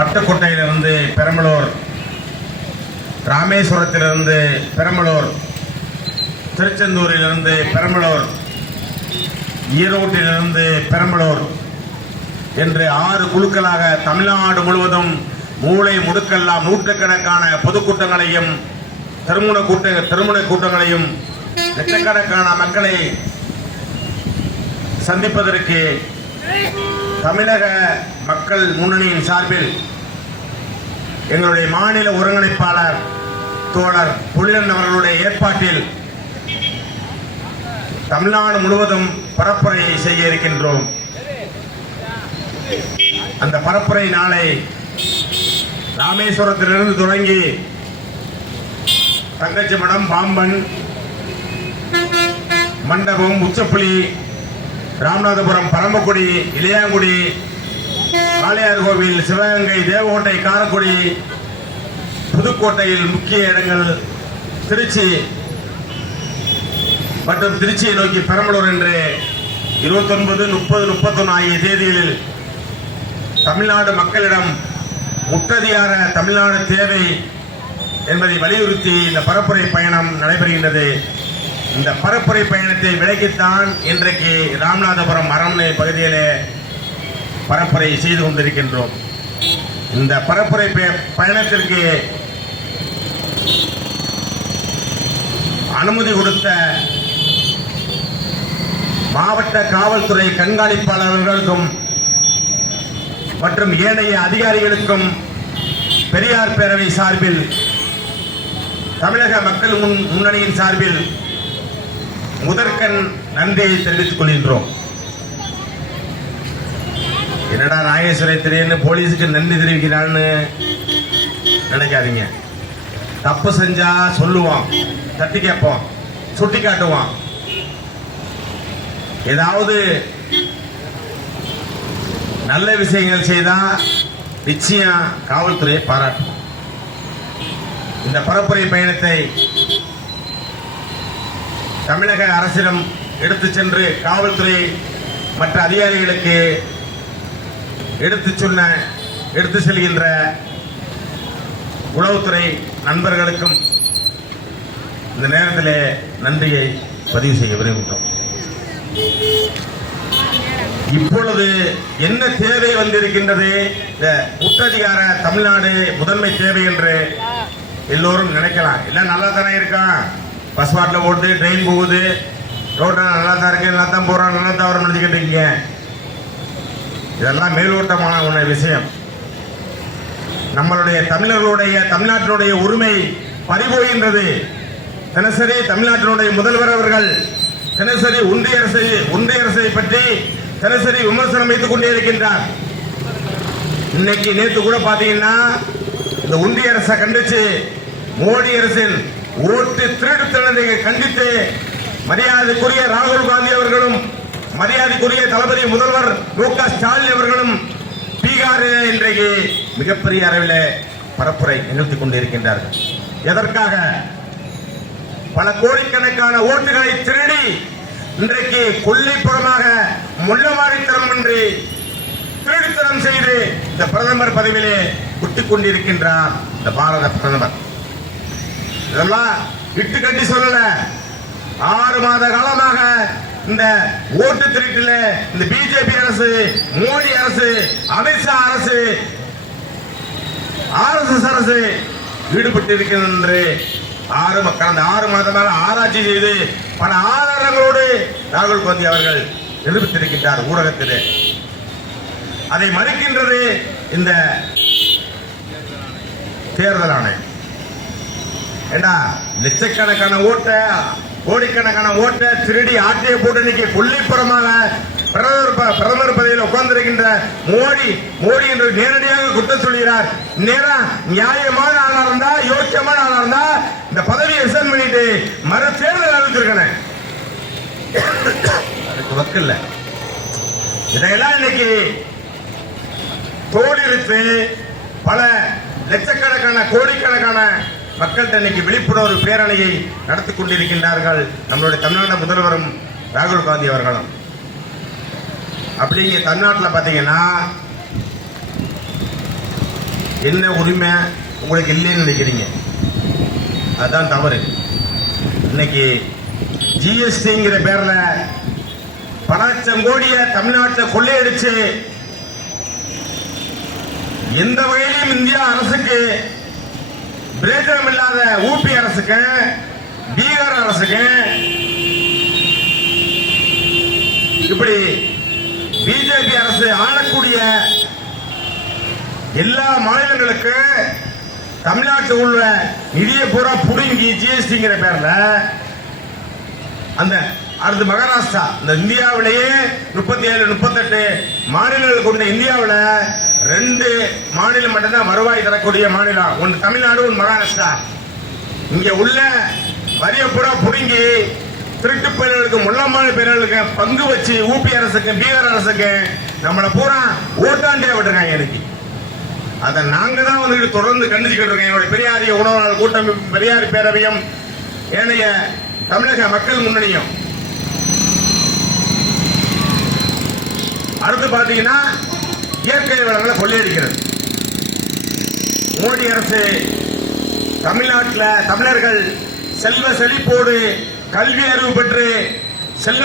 பட்டுக்கோட்டையிலிருந்து பெரம்பலூர், ராமேஸ்வரத்திலிருந்து பெரம்பலூர், திருச்செந்தூரிலிருந்து பெரம்பலூர், ஈரோட்டிலிருந்து பெரம்பலூர் என்று 6 குழுக்களாக தமிழ்நாடு முழுவதும் மூளை முடுக்கெல்லாம் நூற்றுக்கணக்கான பொதுக்கூட்டங்களையும் திருமண கூட்டங்களையும் லட்சக்கணக்கான மக்களை சந்திப்பதற்கு தமிழக மக்கள் முன்னணியின் சார்பில் எங்களுடைய மாநில ஒருங்கிணைப்பாளர் தோழர் புலியன் அவர்களுடைய ஏற்பாட்டில் தமிழ்நாடு முழுவதும் பரப்புரையை செய்ய இருக்கின்றோம். அந்த பரப்புரை நாளை ராமேஸ்வரத்திலிருந்து தொடங்கி தங்கச்சி மடம், பாம்பன், மண்டபம், உச்சப்புலி, ராமநாதபுரம், பரமக்குடி, இளையாங்குடி, காளையார் கோவில், சிவகங்கை, தேவகோட்டை, காரைக்குடி, புதுக்கோட்டையில் முக்கிய இடங்கள், திருச்சி மற்றும் திருச்சியை நோக்கி பெரம்பலூர் என்று 29, 30, 31 ஆகிய தேதிகளில் தமிழ்நாடு மக்களிடம் முற்றதிகார தமிழ்நாடு தேவை என்பதை வலியுறுத்தி இந்த பரப்புரை பயணம் நடைபெறுகின்றது. இந்த பரப்புரை பயணத்தை விலக்கித்தான் இன்றைக்கு ராமநாதபுரம் அரண்மனை பகுதியிலே பரப்புரை செய்து கொண்டிருக்கின்றோம். இந்த பரப்புரை பயணத்திற்கு அனுமதி கொடுத்த மாவட்ட காவல்துறை கண்காணிப்பாளர்களுக்கும் மற்றும் ஏனைய அதிகாரிகளுக்கும் பெரியார் பேரவை சார்பில், தமிழக மக்கள் முன்னணியின் சார்பில் முதற்கண் நன்றியை தெரிவித்துக் கொள்கின்றோம். என்னடா நாகேஸ்வரை திடீர்னு போலீஸுக்கு நன்றி தெரிவிக்கிறான்னு நினைக்காதீங்க. தப்பு செஞ்சா சொல்லுவோம், தட்டி கேட்போம், சுட்டி காட்டுவோம். ஏதாவது நல்ல விஷயங்கள் செய்தா நிச்சயம் காவல்துறையை பாராட்டும். இந்த பரப்புரை பயணத்தை தமிழக அரசிடம் எடுத்து சென்று காவல்துறை மற்ற அதிகாரிகளுக்கு எடுத்து செல்கின்ற உளவுத்துறை நண்பர்களுக்கும் இந்த நேரத்திலே நன்றியை பதிவு செய்ய விரும்புகிறோம். இப்பொழுது என்ன தேவை வந்திருக்கின்றது? இந்த முற்றதிகார தமிழ்நாடு முதன்மை தேவை என்று எல்லோரும் நினைக்கலாம். எல்லாம் நல்லா தானே இருக்கான், பஸ் வாட்டில் போட்டு ட்ரெயின் போகுது, ரோட்ல நல்லா தான் இருக்கு, நல்லா தான் போறான், நல்லா தான் வரும் நினைச்சுக்கிட்டு இருக்கீங்க. இதெல்லாம் மேலோட்டமான ஒன்று விஷயம். நம்மளுடைய தமிழ்நாட்டினுடைய உரிமை பறிபோகின்றது. தினசரி தமிழ்நாட்டினுடைய முதல்வர் அவர்கள் தினசரி ஒன்றிய அரசை பற்றி தினசரி விமர்சனம் வைத்துக் கொண்டே இருக்கின்றார். இன்னைக்கு நேற்று கூட பாத்தீங்கன்னா இந்த ஒன்றிய அரசை கண்டிச்சு மோடி அரசின் ஓட்டு திருடுத்தனத்தை கண்டித்து மரியாதைக்குரிய ராகுல் காந்தி அவர்களும் மரியாதைக்குரிய தளபதி முதல்வர் மு.க. ஸ்டாலின் அவர்களும் பீகாரில் இன்றைக்கு மிகப்பெரிய அளவில் பரப்புரை நிகழ்த்திக் கொண்டிருக்கின்றார்கள். எதற்காக? பல கோடிக்கணக்கான ஓட்டுகளை திருடி இன்றைக்கு கொள்ளைப்புறமாக முள்ளமாரித்தனம் என்று திருடித்தனம் செய்து இந்த பிரதமர் பதவியிலே குட்டிக் கொண்டிருக்கின்றார் இந்த பாரத பிரதமர். இதெல்லாம் இட்டு கட்டி சொல்லல. 6 மாத காலமாக இந்த ஓட்டு திருட்டில் இந்த பிஜேபி அரசு, மோடி அரசு, அமித்ஷா அரசு, RSS அரசு ஈடுபட்டு இருக்கிறது என்று கடந்த 6 மாதமாக ஆராய்ச்சி செய்து பல ஆதாரங்களோடு ராகுல் காந்தி அவர்கள் நிரூபித்திருக்கின்றார் ஊடகத்திலே. அதை மறுக்கின்றது இந்த தேர்தல் ஆணையம். ஏண்டா லட்சக்கணக்கான ஓட்ட, கோடிக்கணக்கான ஓட்ட திருடி ஆட்டையை போட்டு இன்னைக்கு கொல்லிப்புறமாக பிரதமர் பதவியில் உட்கார்ந்திருக்கின்ற மோடி என்று நேரடியாக குற்றம் சொல்கிறார். நேரம் நியாயமான ஆளா இருந்தா, யோக்கியமான ஆளா இருந்தா இந்த பதவியை ரிசைன் பண்ணிட்டு மறு தேர்தல் அறிவித்திருக்கேன். அதுக்கு வக்கில்ல. இதையெல்லாம் இன்னைக்கு தோடிருத்து பல லட்சக்கணக்கான கோடிக்கணக்கான மக்கள்கிட்ட இன்னைக்கு விழிப்புணர்வு பேரணியை நடத்தி கொண்டிருக்கின்றார்கள் நம்மளுடைய தமிழ்நாடு முதல்வரும் ராகுல் காந்தி அவர்களும். அப்படிங்க தமிழ்நாட்டில் பார்த்தீங்கன்னா என்ன உரிமை உங்களுக்கு இல்லைன்னு நினைக்கிறீங்க? அதுதான் தவறு. இன்னைக்கு ஜிஎஸ்டிங்கிற பேர்ல பல லட்சம் கோடிய தமிழ்நாட்டில் கொள்ளையடிச்சு எந்த வகையிலும் இந்தியா அரசுக்கு பிரயோஜனம் இல்லாத ஊபி அரசுக்கு, பீகார் அரசுக்கு, இப்படி பிஜேபி அரசு ஆளக்கூடிய எல்லா மாநிலங்களுக்கு தமிழ்நாட்டில் உள்ள நிதியை பூரா புடுங்கி ஜிஎஸ்டிங்கிற பேர்ல அந்த அடுத்து மகாராஷ்டிரா, இந்த இந்தியாவிலேயே 37 38 மாநிலங்கள் கொண்ட இந்தியாவில் 2 மாநிலம் மட்டும்தான் வருவாய் தரக்கூடிய மாநிலம். ஒன்று தமிழ்நாடு, ஒன்று மகாராஷ்டிரா. இங்க உள்ள வரிய பூரா புடுங்கி திருட்டு பயிர்களுக்கு, முள்ளமான பயிர்களுக்கு பங்கு வச்சு ஊபி அரசுக்கு, பீகார் அரசுக்கு நம்மளை பூரா ஓட்டாண்டியா விட்டுருக்காங்க. எனக்கு அதை நாங்க தான் வந்து தொடர்ந்து கண்டிச்சுக்கிட்டு இருக்கோம். என்னுடைய பெரியாரிய உணவு கூட்டமைப்பு, பெரியார் பேரவையும், ஏனைய தமிழக மக்கள் முன்னணியும். அடுத்து பாத்தீங்கன்னா இயற்கை வளங்களை கொள்ளையடிக்கிறது. மோடி அரசு தமிழ்நாட்டில் தமிழர்கள் செல்வ செழிப்போடு, கல்வி அறிவு பெற்று செல்வ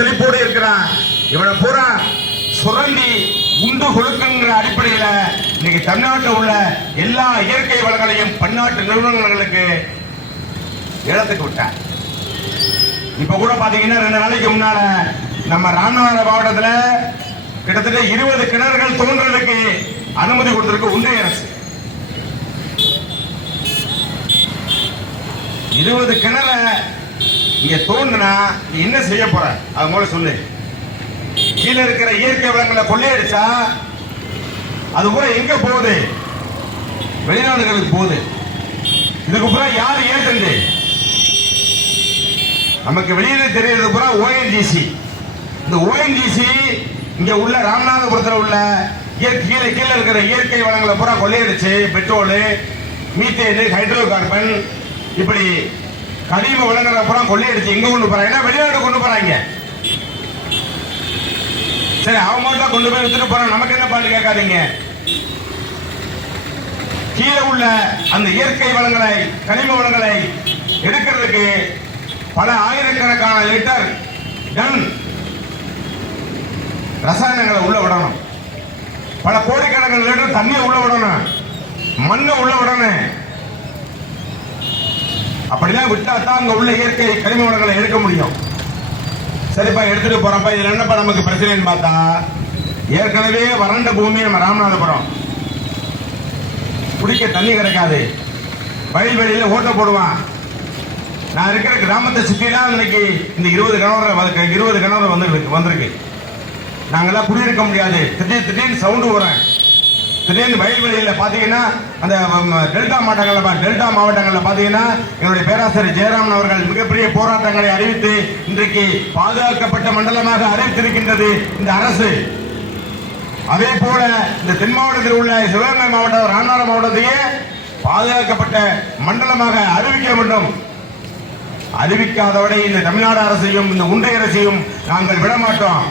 செழிப்போடு இருக்கிறான். இவனை பூரா சுரண்டி உண்டு கொடுக்கின்ற அடிப்படையில் இன்னைக்கு தமிழ்நாட்டில் உள்ள எல்லா இயற்கை வளங்களையும் பன்னாட்டு நிறுவனங்களுக்கு இடத்துக்கு விட்டார். இப்ப கூட பாத்தீங்கன்னா 2 நாளைக்கு முன்னால நம்ம ராமநாதபுரம் மாவட்டத்தில் கிட்டத்தட்ட 20 கிணறுகள் தோன்றதுக்கு அனுமதி கொடுத்திருக்கு ஒன்றிய அரசு. 20 கிணற இங்க தோன்றுனா என்ன செய்ய போற? அது மூலம் சொல்லு. கீழே இருக்கிற இயற்கை வளங்களை கொள்ளையடிச்சா அது கூட எங்க போகுது? வெளிநாடுகளுக்கு போகுது. இதுக்கு பூரா யாரு ஏற்று? நமக்கு வெளியில தெரியறது பூரா ஓஎன்ஜிசி. இந்த ஓஎன்ஜிசி இங்க உள்ள ராமநாதபுரத்தில் உள்ள கீழே இருக்கிற இயற்கை வளங்களை பூரா கொள்ளையடிச்சு பெட்ரோல், மீத்தேன், ஹைட்ரோ கார்பன், இப்படி கனிம வளங்களை பூரா கொள்ளையடிச்சு எங்க கொண்டு போறாங்க? வெளிநாடு கொண்டு போறாங்க. சரி, அவங்க மட்டும் கொண்டு போய் வித்துட்டு போறாங்க, நமக்கு என்ன பாட்டு கேட்காதீங்க. கீழே உள்ள அந்த இயற்கை வளங்களை, கனிம வளங்களை எடுக்கிறதுக்கு பல ஆயிரக்கணக்கான லிட்டர் டன் ரசாயனங்களை உள்ள விடணும். பல கோடிக்கணக்கான லிட்டர் தண்ணியை உள்ள விடணும், மண்ணை உள்ள விடணும். அப்படிலாம் விட்டா தான் அங்க உள்ள இயற்கை கனிம வளங்களை எடுக்க முடியும். சரிப்பா, எடுத்துட்டு போறப்ப இதுல என்னப்பா நமக்கு பிரச்சனைன்னு பார்த்தா, ஏற்கனவே வறண்ட பூமி நம்ம ராமநாதபுரம். குடிக்க தண்ணி கிடைக்காது. வயல்வெளியில ஓட்ட போடுவான். நான் இருக்கிற கிராமத்தை சுற்றி தான் இன்னைக்கு இந்த 20 கிணறு வந்திருக்கு. நாங்கெல்லாம் குடியிருக்க முடியாது. திடீர்னு சவுண்டு வரும். திடீர்னு வயல்வெளியில பாத்தீங்கன்னா அந்த டெல்டா மாவட்டங்கள்ல பாத்தீங்கன்னா என்னுடைய பேராசிரியர் ஜெயராமன் அவர்கள் மிகப்பெரிய போராட்டங்களை அறிவித்து இன்றைக்கு பாதுகாக்கப்பட்ட மண்டலமாக அறிவித்திருக்கின்றது இந்த அரசு. அதே போல இந்த தென் மாவட்டத்தில் உள்ள சிவகங்கை மாவட்டம், ராமநாதபுரம் மாவட்டத்தையே பாதுகாக்கப்பட்ட மண்டலமாக அறிவிக்க வேண்டும். அறிவிக்காதவரை இந்த தமிழ்நாடு அரசையும் இந்த ஒன்றிய அரசையும் நாங்கள் விடமாட்டோம்.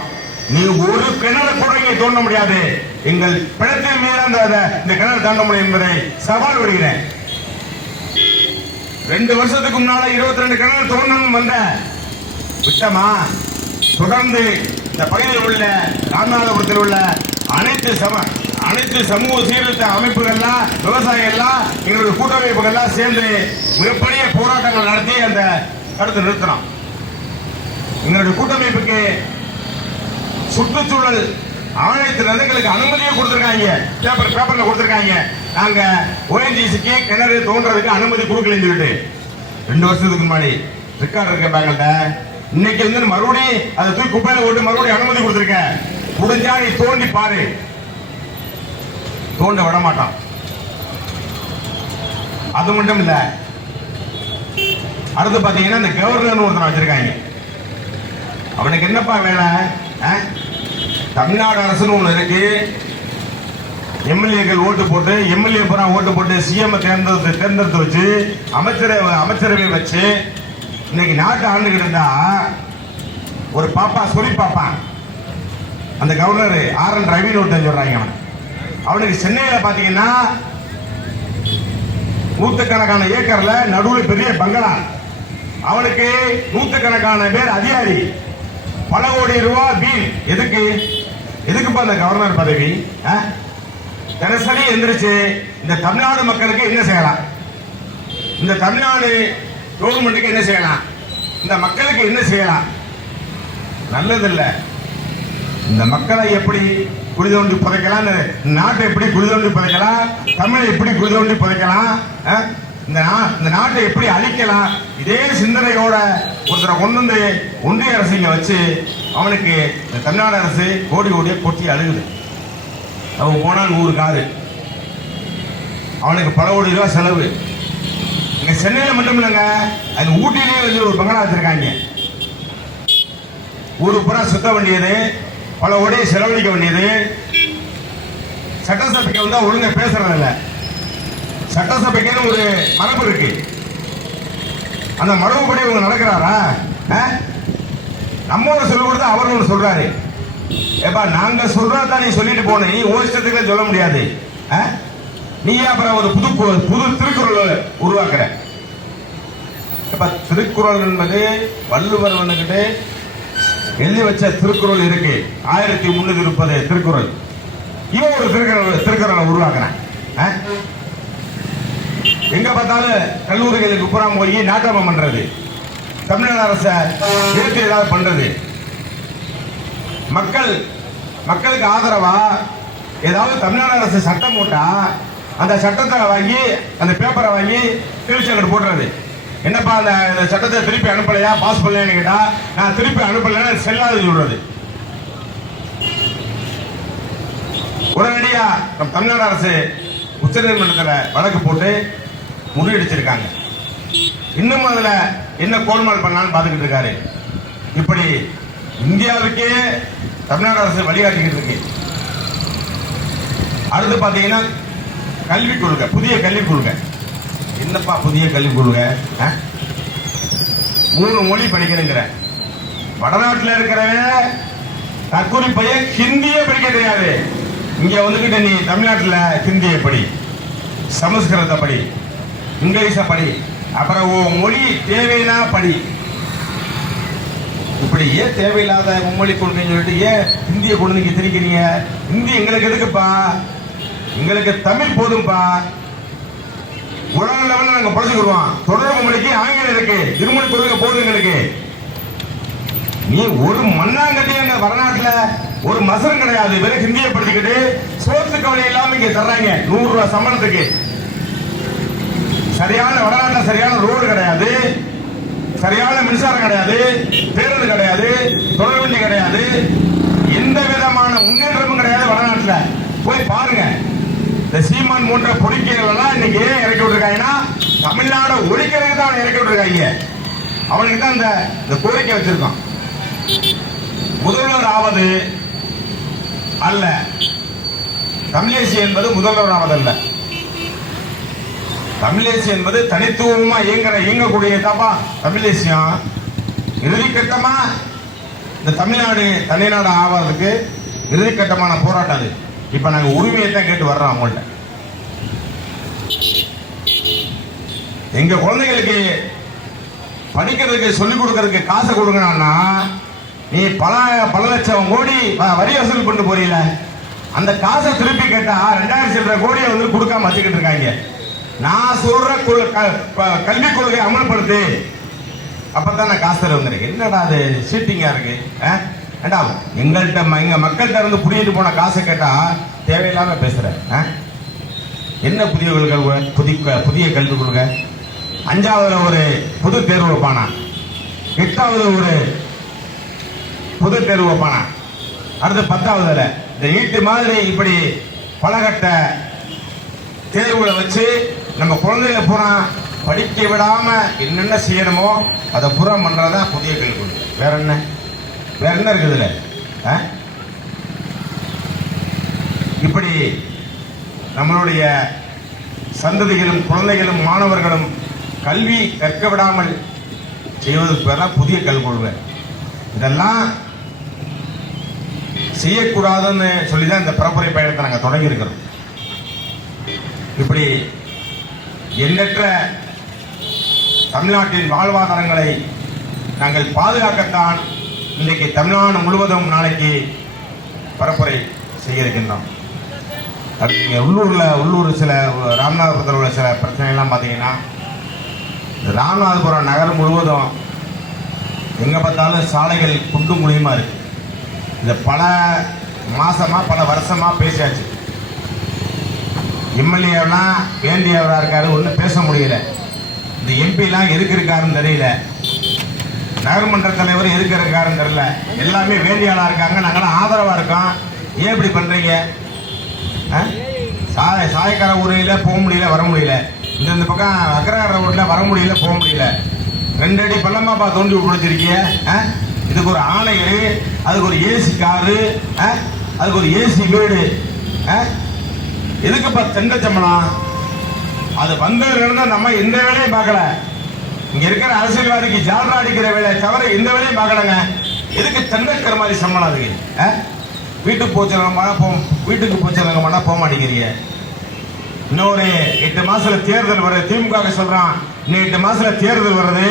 நீ ஒரு கிணறு கூட இங்கே தோண்ட முடியாது. எங்கள் பிணத்தின் மீது இந்த கிணறு தாண்ட முடியும் என்பதை சவால் விடுகிறேன். 2 வருஷத்துக்கு முன்னால 22 கிணறு தோண்டணும் வந்த விட்டமா. தொடர்ந்து இந்த பகுதியில் உள்ள ராமநாதபுரத்தில் உள்ள அனைத்து சமூக சீர்திருத்த அமைப்புகள்லாம், விவசாயிகள்லாம், எங்களுடைய கூட்டமைப்புகள்லாம் சேர்ந்து மிகப்பெரிய போராட்டங்கள் நடத்தி அந்த கருத்தை நிறுத்தினோம். எங்களுடைய கூட்டமைப்புக்கு சுற்றுச்சூழல் ஆணையத்தில் எங்களுக்கு அனுமதியை கொடுத்திருக்காங்க. பேப்பர்ல கொடுத்திருக்காங்க. நாங்க ஓஎன்ஜிசிக்கு கிணறு தோன்றதுக்கு அனுமதி கொடுக்கலன்னு சொல்லிட்டு 2 வருஷத்துக்கு முன்னாடி ரெக்கார்டு இருக்க பேங்கள்ட்ட. இன்னைக்கு வந்து மறுபடியும் அதை தூக்கி குப்பையில போட்டு மறுபடியும் அனுமதி கொடுத்திருக்கேன். முடிஞ்சா நீ தோண்டி பாரு. தோண்ட விட மாட்டான். அது மட்டும் இல்ல, அடுத்து பாத்தீங்கன்னா இந்த கவர்னர் ஒருத்தர் வச்சிருக்காங்க. அவனுக்கு என்னப்பா வேலை? தமிழ்நாடு அரசுன்னு ஒண்ணு இருக்கு. எம்எல்ஏக்கள் ஓட்டு போட்டு, எம்எல்ஏ பூரா ஓட்டு போட்டு சிஎம் தேர்ந்தெடுத்து வச்சு அமைச்சரவை வச்சு இன்னைக்கு நாட்டை ஆண்டுகிட்டு இருந்தா ஒரு பாப்பா, சொல்லி பாப்பா, அந்த கவர்னர் RN ரவின்னு ஒருத்தன் சொல்றாங்க. அவன் அவனுக்கு சென்னையில பாத்தீங்கன்னா நூத்துக்கணக்கான ஏக்கர்ல நடுவில் பெரிய பங்களா, அவனுக்கு நூத்துக்கணக்கான பேர் அதிகாரி, பல கோடி ரூபாய் பில். எதுக்குப்பா அந்த கவர்னர் பதவி? தினசரி எந்திரிச்சு இந்த தமிழ்நாடு மக்களுக்கு என்ன செய்யலாம், இந்த தமிழ்நாடு கவர்மெண்ட்டுக்கு என்ன செய்யலாம், இந்த மக்களுக்கு என்ன செய்யலாம்? நல்லதில்ல. இந்த மக்களை எப்படி குழி தோண்டி புதைக்கலாம், நாட்டை எப்படி குழி தோண்டி புதைக்கலாம், தமிழை எப்படி குழி தோண்டி புதைக்கலாம், இந்த நாட்டை எப்படி அழிக்கலாம், இதே சிந்தனையோட ஒருத்தரை கொண்டு வந்து ஒன்றிய அரசு இங்க வச்சு அவனுக்கு இந்த தமிழ்நாடு அரசு கோடி கோடியை கொட்டி அழுகுது. அவன் போனா 100 காரு, அவனுக்கு பல கோடி ரூபாய் செலவு. இங்க சென்னையில மட்டும் இல்லைங்க, அது ஊட்டிலேயே வந்து ஒரு பங்களா வச்சிருக்காங்க. ஊரு பூரா சுத்த வேண்டியது, பல கோடியை செலவழிக்க வேண்டியது. சட்டசபைக்கு வந்தா ஒழுங்கா பேசுறது இல்ல. சட்டசபைக்குன்னு ஒரு மரபு இருக்கு, அந்த மரபுப்படி இவங்க நடக்கிறாரா? நம்ம ஒரு சொல்ல கொடுத்தா அவர் ஒன்று சொல்றாரு. ஏப்பா நாங்க சொல்றதான் நீ சொல்லிட்டு போன, நீ ஓஷ்டத்துக்கு சொல்ல முடியாது. நீ அப்புறம் ஒரு புது திருக்குறள் உருவாக்குற. திருக்குறள் என்பது வள்ளுவர் வந்துகிட்ட எழுதி வச்ச திருக்குறள் இருக்கு, 1330 திருக்குறள். இவன் ஒரு திருக்குறளை உருவாக்குறேன். எங்க பார்த்தாலும் கல்லூரிகளுக்கு புறம் போய் நாட்டகம் பண்றது, தமிழ்நாடு அரசை எடுத்து ஏதாவது பண்றது, மக்களுக்கு ஆதரவா ஏதாவது தமிழ்நாடு அரசு சட்டம் போட்டா அந்த சட்டத்தை வாங்கி, அந்த பேப்பரை வாங்கி திருச்செங்கோடு போடுறது. என்னப்பா அந்த சட்டத்தை திருப்பி அனுப்பலையா, பாஸ் பண்ணலையான்னு கேட்டா நான் திருப்பி அனுப்பலைன்னு செல்லாது சொல்றது. உடனடியா நம் தமிழ்நாடு அரசு உச்சநீதிமன்றத்தில் வழக்கு போட்டு முறியடிச்சிருக்காங்க. இன்னும் அதுல என்ன கோல்மால் பண்ணான்னு பார்த்துக்கிட்டு இருக்காரு. இப்படி இந்தியாவுக்கே தமிழ்நாடு அரசு வழிகாட்டிக்கிட்டு இருக்கு. அடுத்து பாத்தீங்கன்னா கல்விக் கொள்கை, புதிய கல்விக் கொள்கை. என்னப்பா புதிய கல்விக் கொள்கை? 3 மொழி படிக்கணுங்கிற. வடநாட்டில் இருக்கிறவன் தற்கொலை பையன் ஹிந்தியே படிக்க தெரியாது. இங்க வந்துகிட்ட நீ தமிழ்நாட்டில் ஹிந்தியை படி, சமஸ்கிருதத்தை படி, இங்கிலீஷ படி, அப்புறம் மொழி தேவைன்னா படி. இப்படி ஏன் தேவையில்லாத மும்மொழி கொள்கைன்னு சொல்லிட்டு ஏன் ஹிந்தியை கொண்டு நீங்க திரிக்கிறீங்க? ஹிந்தி எங்களுக்கு எதுக்குப்பா? எங்களுக்கு தமிழ் போதும்பா. உலக லெவலில் நாங்க படிச்சுக்கிடுவோம். தொடர்பு மொழிக்கு ஆங்கிலம் இருக்கு, இருமொழி கொள்கை போதும் எங்களுக்கு. நீ ஒரு மண்ணாங்கட்டி எங்க வடநாட்டுல ஒரு மசரம் கிடையாது, வெறும் ஹிந்தியை படிச்சுக்கிட்டு சோத்து கவலை இல்லாம இங்க தர்றாங்க 100 ரூபாய் சம்பளத்துக்கு. சரியான வடநாட்டில் சரியான ரோடு கிடையாது, சரியான மின்சாரம் கிடையாது, பேருந்து கிடையாது, தொடர்வண்டி கிடையாது, எந்த விதமான முன்னேற்றமும் கிடையாது வடநாட்டில். போய் பாருங்க. இந்த சீமான் போன்ற பொடிக்கைகள் எல்லாம் இன்னைக்கு ஏன் இறக்கி விட்டுருக்காங்கன்னா தமிழ்நாடு ஒழிக்கிறதுக்கு தான் இறக்கி விட்டுருக்காங்க. அவனுக்கு தான் இந்த கோரிக்கை வச்சிருக்கான். முதல்வர் ஆவது அல்ல, தமிழேசி என்பது முதல்வர் ஆவது அல்ல. தமிழேசி என்பது தனித்துவமா இயங்கக்கூடிய தப்பா தமிழேசியம். இறுதிக்கட்டமா இந்த தமிழ்நாடு தனிநாடு ஆவதற்கு இறுதிக்கட்டமான போராட்டம் அது. இப்ப நாங்க உரிமையை தான் கேட்டு வர்றோம் அவங்கள்ட்ட. எங்க குழந்தைகளுக்கு படிக்கிறதுக்கு சொல்லிக் கொடுக்கறதுக்கு காசை கொடுங்கன்னா நீ பல லட்சம் கோடி வரி வசூல் பண்ணி போறீல, அந்த காசை திருப்பி கேட்டா 2000 கோடியை வந்து கொடுக்காம வச்சுக்கிட்டு இருக்காங்க. நான் சொல்ற கல்விக் கொள்கை அமல்படுத்து, அப்பதான் நான் காசு தருவேன். என்னடா அது சீட்டிங்கா இருக்கு? எங்கள்கிட்ட எங்க மக்கள்கிட்ட இருந்து புடிட்டு போன காசை கேட்டா தேவையில்லாம பேசுற. என்ன புதிய கல்விக் கொள்கை? 5ஆவதுல ஒரு புது தேர்வு வைப்பானா, 8ஆவது ஒரு புது தேர்வு வைப்பானா, அடுத்து 10ஆவதுல இந்த நீட்டு மாதிரி இப்படி பலகட்ட தேர்வுகளை வச்சு நம்ம குழந்தைகளை பூரா படிக்க விடாம என்னென்ன செய்யணுமோ அதை பூரா பண்றதா புதிய கல்விக் கொள்கை. வேற என்ன இருக்குதுல? இப்படி நம்மளுடைய சந்ததிகளும் குழந்தைகளும் மாணவர்களும் கல்வி கற்க விடாமல் செய்வதற்கு பேர் தான் புதிய கல்விக் கொள்கை. இதெல்லாம் செய்யக்கூடாதுன்னு சொல்லிதான் இந்த பரப்புரை பயணத்தை நாங்கள் தொடங்கி இருக்கிறோம். இப்படி எண்ணற்ற தமிழ்நாட்டின் வாழ்வாதாரங்களை நாங்கள் பாதுகாக்கத்தான் இன்றைக்கு தமிழ்நாடு முழுவதும் நாளைக்கு பரப்புரை செய்ய இருக்கின்றோம். உள்ளூர் சில ராமநாதபுரத்தில் உள்ள சில பிரச்சனைகள்லாம் பார்த்தீங்கன்னா, ராமநாதபுரம் நகரம் முழுவதும் எங்கே பார்த்தாலும் சாலைகள் குண்டும் குழியுமா இருக்கு. இதை பல மாசமா பல வருஷமா பேசியாச்சு. எம்எல்ஏலாம் வேண்டியவராக இருக்காரு, ஒன்றும் பேச முடியல. இந்த எம்பிலாம் எதுக்கு இருக்காருன்னு தெரியல, நகர்மன்ற தலைவர் எதுக்கு இருக்காருன்னு தெரியல. எல்லாமே வேண்டியாளா இருக்காங்க, நாங்களாம் ஆதரவா இருக்கோம். ஏன் இப்படி பண்றீங்க? சாயக்கார ஊரில் போக முடியல, வர முடியல. இந்த பக்கம் அக்கரார ரோட்ல வர முடியல, போக முடியல. 2 அடி பள்ளமாப்பா தோண்டி கொடுத்துருக்கீங்க. இதுக்கு ஒரு ஆணையர், அதுக்கு ஒரு ஏசி காரு, அதுக்கு ஒரு ஏசி வீடு. எதுக்குப்பா தெண்ட சம்பளம்? அது வந்ததுல நம்ம எந்த வேலையும் பார்க்கல. இங்க இருக்கிற அரசியல்வாதிக்கு ஜால்ரா அடிக்கிற வேலையை தவிர எந்த வேலையும் பார்க்கலங்க. எதுக்கு தெண்டக்கிற மாதிரி சம்பளம்? அதுக்கு வீட்டுக்கு போச்சலங்க போக மாட்டேங்கிறீங்க. இன்னொரு 8 மாசத்துல தேர்தல் வருது. திமுக சொல்றான், இன்னும் 8 மாசத்துல தேர்தல் வருது,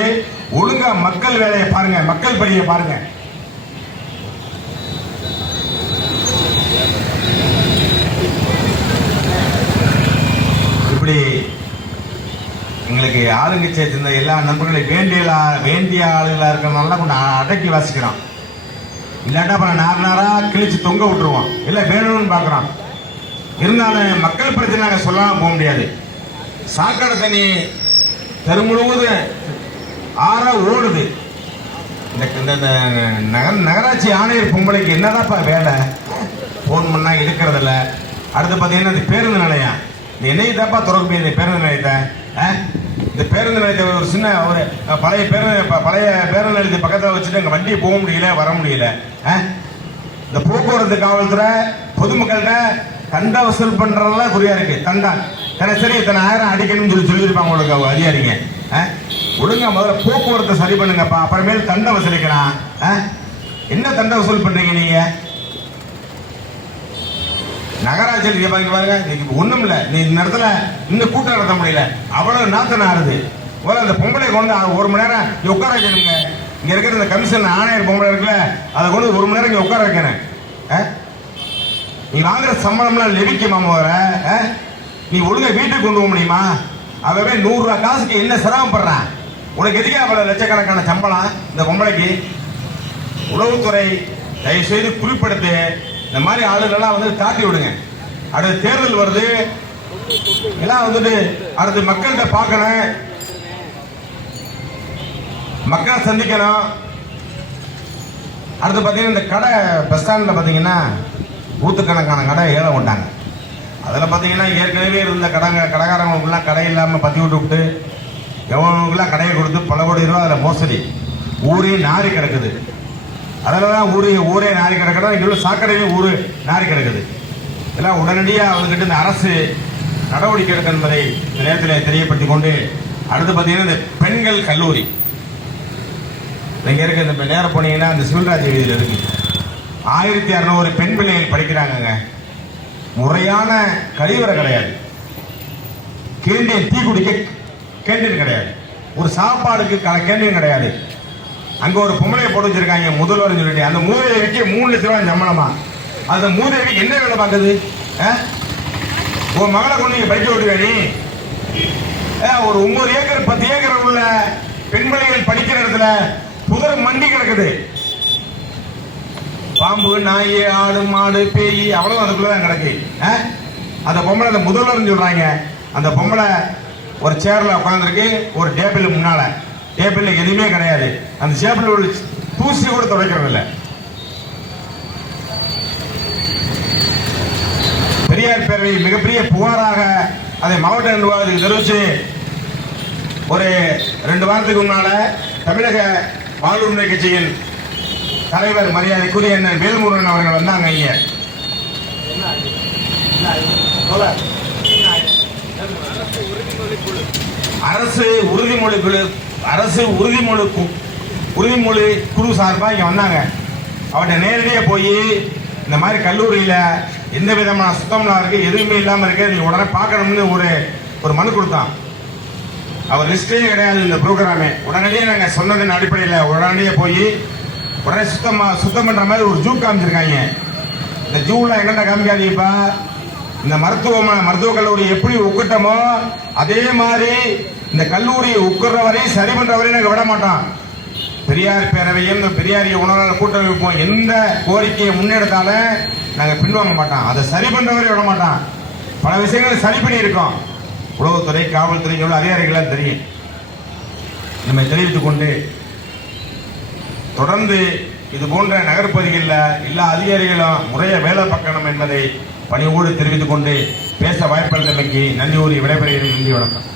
ஒழுங்கா மக்கள் வேலையை பாருங்க, மக்கள் பணியை பாருங்க. இப்படி எங்களுக்கு ஆளுங்கட்சியை சேர்ந்த எல்லா நண்பர்களையும் வேண்டிய ஆளுகளா இருக்கிறனால கொஞ்சம் அடக்கி வாசிக்கிறோம். இல்லாட்டா அப்புறம் நாரா கிழிச்சு தொங்க விட்டுருவோம். இல்லை வேணும்னு பார்க்குறோம். இருந்தாலும் மக்கள் பிரச்சனை நாங்கள் சொல்லாமல் போக முடியாது. சாக்கடை தண்ணி தெரு முழுவதும் ஆறா ஓடுது. இந்த நகராட்சி ஆணையர் பொம்பளைக்கு என்னதான்ப்பா வேலை? ஃபோன் பண்ணா எடுக்கிறதில்ல. அடுத்து பார்த்தீங்கன்னா இந்த பேருந்து நிலையம், இந்த என்னைக்கு தான்ப்பா திறக்க முடியாது பேருந்து நிலையத்தை? இந்த பேருந்து நிலையத்தை ஒரு சின்ன ஒரு பழைய பேருந்து நிலையத்தை பக்கத்தில் வச்சுட்டு அங்கே வண்டியை போக முடியல, வர முடியல. இந்த போக்குவரத்து காவல்துறை பொதுமக்கள்கிட்ட தண்டை வசூல் பண்றதெல்லாம் குறியா இருக்கு. தண்டா சரி இத்தனை ஆயிரம் அடிக்கணும்னு சொல்லியிருப்பாங்க உங்களுக்கு அதிகாரிங்க. ஒழுங்கா முதல்ல போக்குவரத்தை சரி பண்ணுங்கப்பா, அப்புறமேல் தண்டை வசூலிக்கலாம். என்ன தண்டை வசூல் பண்றீங்க நீங்க? நகராட்சி பாருங்க, ஒண்ணும் இல்ல. நீ இந்த இடத்துல இன்னும் கூட்டம் நடத்த முடியல, அவ்வளவு நாத்தம் ஆறுது. அந்த பொம்பளை கொண்டு 1 மணி நேரம் இங்க உட்கார வைக்கணுங்க. இங்க இருக்கிற இந்த கமிஷன் ஆணையர் பொம்பளை இருக்குல்ல, அதை கொண்டு 1 மணி நேரம் இங்க உட்கார வைக்கணும். நீ வாங்குற சம்பளம்லாம் லெவிக்குமா? வர நீ ஒழுங்கா வீட்டுக்கு கொண்டு போக முடியுமா? அவவே 100 ரூபாய் காசுக்கு என்ன சிரமப்படுறான்? உனக்கு எதுக்கே அவ்வளவு லட்சக்கணக்கான சம்பளம் இந்த பொம்பளைக்கு? உளவுத்துறை தயவு செய்து குறிப்பிடுத்து இந்த மாதிரி ஆளுநர்லாம் வந்து தாட்டி விடுங்க. அடுத்து தேர்தல் வருது, எல்லாம் வந்துட்டு அடுத்து மக்கள்கிட்ட பார்க்கணும், மக்களை சந்திக்கணும். அடுத்து பார்த்தீங்கன்னா இந்த கடை பஸ் ஸ்டாண்டில் பார்த்தீங்கன்னா நூற்றுக்கணக்கான கடை ஏழை விட்டாங்க. அதில் பார்த்தீங்கன்னா ஏற்கனவே இருந்த கடைக்காரங்களுக்குலாம் கடை இல்லாமல் பற்றி விட்டு எவனுக்குலாம் கடையை கொடுத்து பல கோடி ரூபா அதில் மோசடி. ஊரே நாரி கிடக்குது. அதில் தான் ஊரே நாரி கிடக்குது. இங்கே உள்ள சாக்கடையும் ஊரு நாரி கிடக்குது. எல்லாம் உடனடியாக அவங்ககிட்ட இந்த அரசு நடவடிக்கை எடுக்கும் என்பதை இந்த நேரத்தில் தெரியப்படுத்திக் கொண்டு, அடுத்து பார்த்தீங்கன்னா இந்த பெண்கள் கல்லூரி இங்கே இருக்க இந்த நேரம் போனீங்கன்னா இந்த சிவராஜ் வீதியில் இருக்கு. 1600 பெண் பிள்ளைகள் படிக்கிறாங்க. முறையான கழிவறை கிடையாது, கேண்டீன் டீ குடிக்க கேண்டீன் கிடையாது, ஒரு சாப்பாடுக்கு கேண்டீன் கிடையாது. அங்க ஒரு பொம்பளையை போட்டு வச்சிருக்காங்க முதல்வர் சொல்லிட்டு. அந்த மூதேவிக்கு 3 லட்சம் ரூபாய் சம்பளமா? அந்த மூதேவிக்கு என்ன வேலை பார்க்குது? உன் மகளை கொண்டு படிக்க விட்டுவேணி? ஒரு 9 ஏக்கர் 10 ஏக்கர் உள்ள பெண் பிள்ளைகள் படிக்கிற இடத்துல புதர் மண்டி கிடக்குது. பாம்பு, நாய், ஆடு, மாடு, பேய் அவ்வளவு அதுக்குள்ளதான் கிடக்கு. அந்த பொம்பளை அந்த முதல்வர் சொல்றாங்க. அந்த பொம்பளை ஒரு சேர்ல உட்காந்துருக்கு, ஒரு டேபிள் முன்னால. டேபிள்ல எதுவுமே கிடையாது. அந்த டேபிள் ஒரு தூசி கூட துடைக்கிறது இல்லை. பெரியார் பேரவை மிகப்பெரிய புகாராக அதை மாவட்ட நிர்வாகத்துக்கு தெரிவிச்சு ஒரு 2 வாரத்துக்கு முன்னால தமிழக வாழ்வுரிமை கட்சியின் தலைவர் மரியாதைக்குரிய அண்ணன் வேல்முருகன் அவர்கள் வந்தாங்க. இங்க அரசு உறுதிமொழி குழு சார்பாக இங்க வந்தாங்க. அவர்கிட்ட நேரடியாக போய் இந்த மாதிரி கல்லூரியில எந்த விதமான சுத்தம்லாம் இருக்கு, எதுவுமே இல்லாம இருக்கு, நீங்க உடனே பார்க்கணும்னு ஒரு மனு கொடுத்தான். அவர் லிஸ்டே கிடையாது இந்த ப்ரோக்ராமே. உடனடியே நாங்க சொன்னதன் அடிப்படையில் உடனடியே போய் உடனே சுத்தம் பண்ற மாதிரி ஒரு ஜூ காமிச்சிருக்காங்க. இந்த ஜூல என்னென்ன காமிக்காதீப்பா, இந்த மருத்துவ கல்லூரி எப்படி உட்கட்டமோ அதே மாதிரி இந்த கல்லூரியை உட்கிற வரையும் சரி பண்ற வரையும் நாங்கள் விட மாட்டோம். பெரியார் பேரவையும் பெரியாரிய உணர்வாளர் கூட்டமைப்போம் எந்த கோரிக்கையை முன்னெடுத்தாலும் நாங்கள் பின்வாங்க மாட்டோம். அதை சரி பண்ற வரையும் விட மாட்டோம். பல விஷயங்கள் சரி பண்ணியிருக்கோம். உளவுத்துறை, காவல்துறை எவ்வளவு அதிகாரிகள் தெரியும். நம்ம தெரிவித்துக் கொண்டு தொடர்ந்து இது போன்ற நகர்ப்பகுதிகளில் எல்லா அதிகாரிகளும் முறைய வேலை பார்க்கணும் என்பதை பணியோடு தெரிவித்துக் கொண்டு பேச வாய்ப்பளித்தமைக்கு நன்றி கூறி விடைபெறுகிறேன். நன்றி, வணக்கம்.